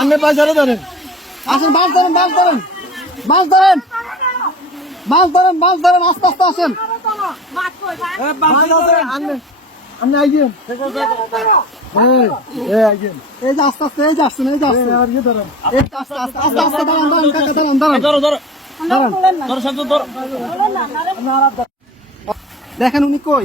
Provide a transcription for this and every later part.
আপনি পয়সারে ধরেন। আসেন মাছ ধরেন মাছ ধরেন। মাছ ধরেন। মাছ ধরেন মাছ ধরেন আস্তে আস্তে আসেন। আপনি আপনি এই, এই যে আস্তে আস্তে এই যে আসছেন এই যে আসছেন। এই যে আস্তে আস্তে আস্তে আস্তে দাঁড়ান দাঁড়ান কাকা দাঁড়ান দাঁড়ান ধরো ধরো। দাঁড়ান ধরো শান্ত ধরো। দেখেন উনি কই?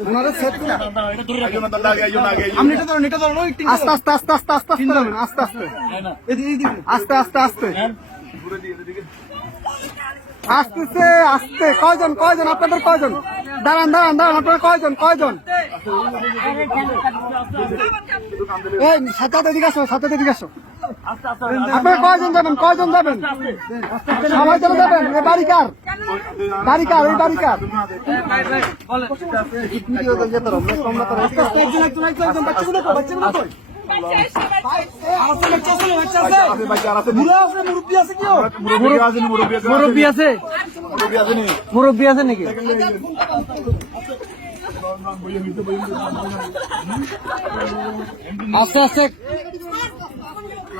ওনারা set করে- আপনি এটা ধরুন, এটা ধরুন, আস্তে আস্তে আস্তে আস্তে আস্তে আস্তে নামেন, আস্তে আস্তে। আস্তে আস্তে আস্তে। আসতেছে আসতে। কয়জন কয়জন? আপনাদের কয়জন? দাঁড়ান দাঁড়ান দাঁড়ান আপনারা কয়জন কয়জন? এই সাথে এদিকে আসো সাথে এদিকে আসো। আপনারা কয়জন যাবেন? কয়জন যাবেন? সবাই চলে যাবেন? বাড়ি কার? বাড়ি কার? এই বাড়ি কার? মুরব্বী আছে? মুরব্বী আছে নাকি? আস্তে আস্তে।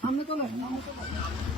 他们都来，他们都来。